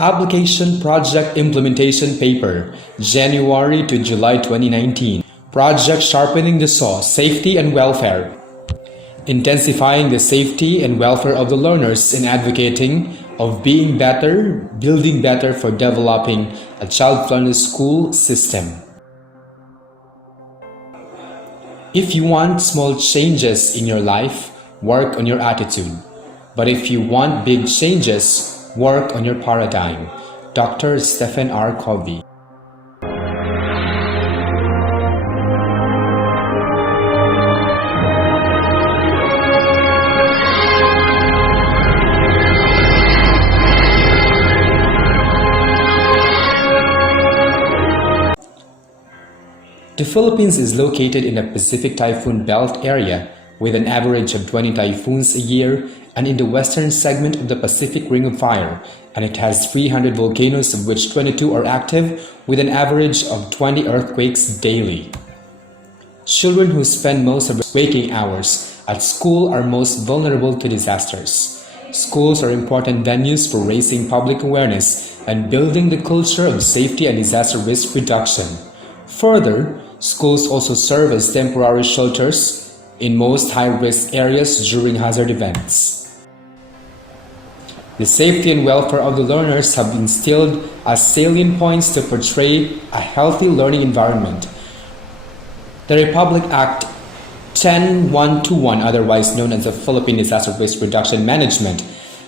Application Project Implementation Paper, January to July 2019. Project Sharpening the Saw, Safety and Welfare. Intensifying the safety and welfare of the learners and advocating of being better, building better for developing a child-friendly school system. If you want small changes in your life, work on your attitude. But if you want big changes, work on your paradigm. Dr. Stephen R. Covey. The Philippines is located in a Pacific typhoon belt area with an average of 20 typhoons a year and in the western segment of the Pacific Ring of Fire, and it has 300 volcanoes of which 22 are active with an average of 20 earthquakes daily. Children who spend most of their waking hours at school are most vulnerable to disasters. Schools are important venues for raising public awareness and building the culture of safety and disaster risk reduction. Further, schools also serve as temporary shelters in most high-risk areas during hazard events. The safety and welfare of the learners have been instilled as salient points to portray a healthy learning environment. The Republic Act 10121, otherwise known as the Philippine Disaster Risk Reduction Management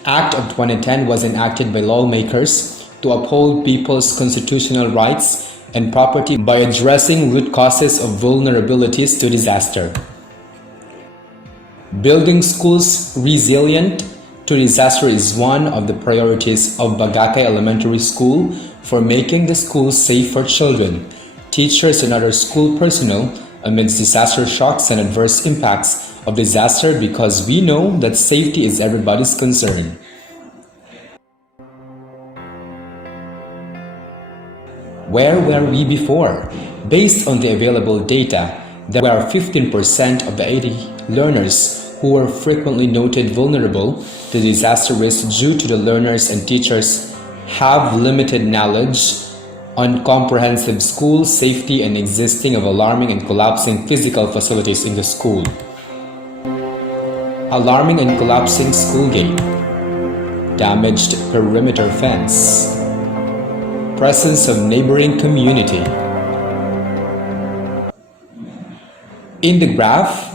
Act of 2010, was enacted by lawmakers to uphold people's constitutional rights and property by addressing root causes of vulnerabilities to disaster. Building schools resilient to disaster is one of the priorities of Bagakay Elementary School for making the school safe for children, teachers, and other school personnel amidst disaster shocks and adverse impacts of disaster, because we know that safety is everybody's concern. Where were we before? Based on the available data, there were 15% of the 80 learners who were frequently noted vulnerable to disaster risk due to the learners and teachers have limited knowledge on comprehensive school safety and existing of alarming and collapsing physical facilities in the school. Alarming and collapsing school gate, damaged perimeter fence, presence of neighboring community. In the graph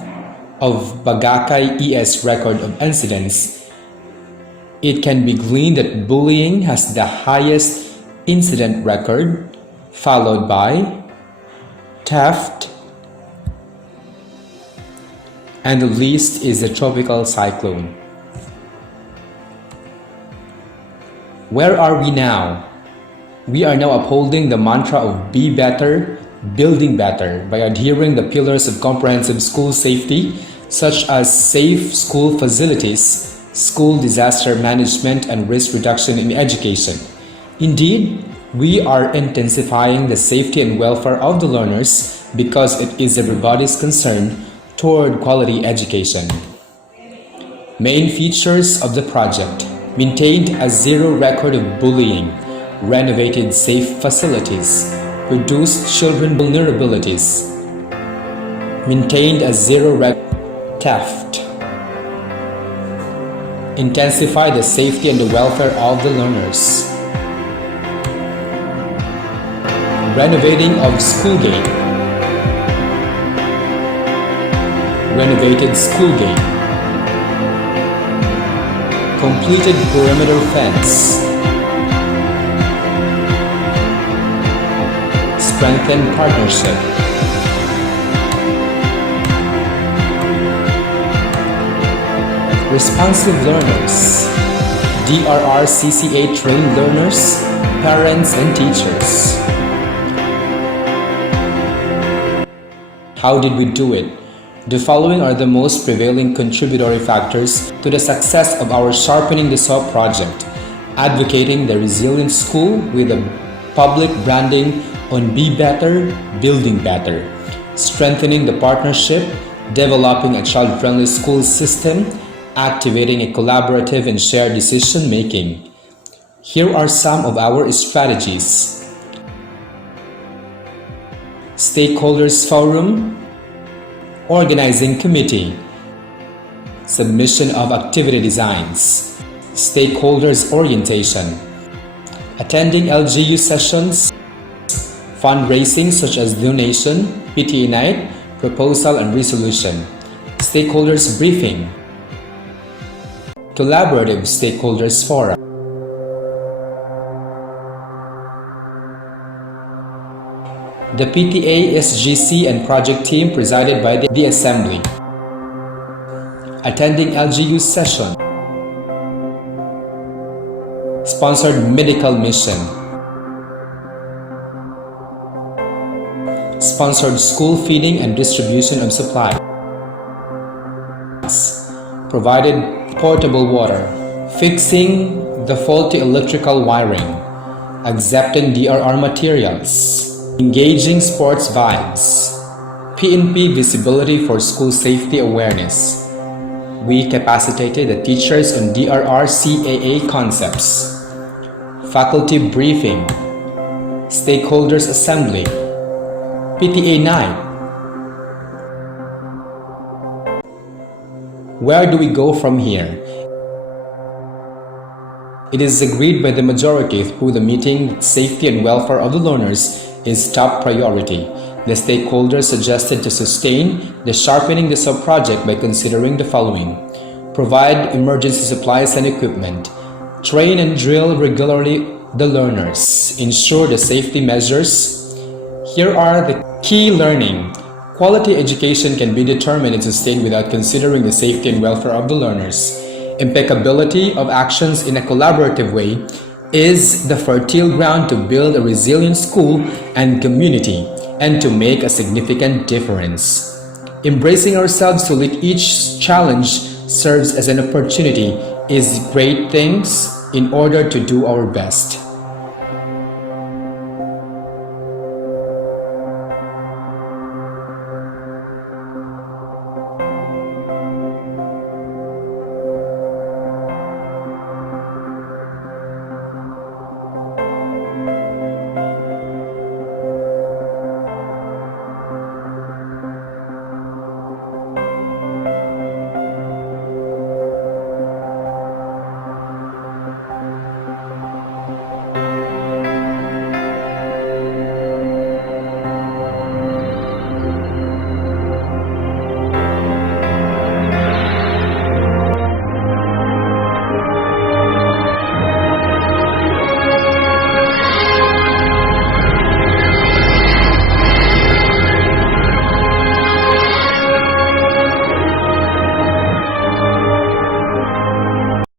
of Bagakay ES record of incidents, it can be gleaned that bullying has the highest incident record, followed by theft, and the least is the tropical cyclone. Where are we now? We are now upholding the mantra of be better, building better by adhering the pillars of comprehensive school safety, such as safe school facilities, school disaster management, and risk reduction in education. Indeed, we are intensifying the safety and welfare of the learners because it is everybody's concern toward quality education. Main features of the project: maintained a zero record of bullying, renovated safe facilities, reduced children vulnerabilities, maintained a zero record theft, intensify the safety and the welfare of the learners, renovating of school gate, renovated school gate, completed perimeter fence, strengthen partnership, responsive learners, DRRCCA trained learners, parents and teachers. How did we do it? The following are the most prevailing contributory factors to the success of our Sharpening the Saw project: advocating the resilient school with a public branding on Be Better, Building Better, strengthening the partnership, developing a child-friendly school system, activating a collaborative and shared decision-making. Here are some of our strategies. Stakeholders Forum, Organizing Committee, Submission of Activity Designs, Stakeholders Orientation, Attending LGU sessions, fundraising such as donation, PTA night, proposal and resolution, Stakeholders Briefing, Collaborative Stakeholders Forum. The PTA, SGC and project team presided by the Assembly. Attending LGU session. Sponsored medical mission. Sponsored school feeding and distribution of supplies. Provided portable water. Fixing the faulty electrical wiring. Accepting DRR materials. Engaging sports vibes. PNP visibility for school safety awareness. We capacitated the teachers on DRR CAA concepts. Faculty briefing. Stakeholders assembly. PTA night. Where do we go from here? It is agreed by the majority through the meeting that safety and welfare of the learners is top priority. The stakeholders suggested to sustain the sharpening the sub-project by considering the following. Provide emergency supplies and equipment. Train and drill regularly the learners. Ensure the safety measures. Here are the key learning. Quality education can be determined and sustained without considering the safety and welfare of the learners. Impeccability of actions in a collaborative way is the fertile ground to build a resilient school and community and to make a significant difference. Embracing ourselves to lead each challenge serves as an opportunity is great things in order to do our best.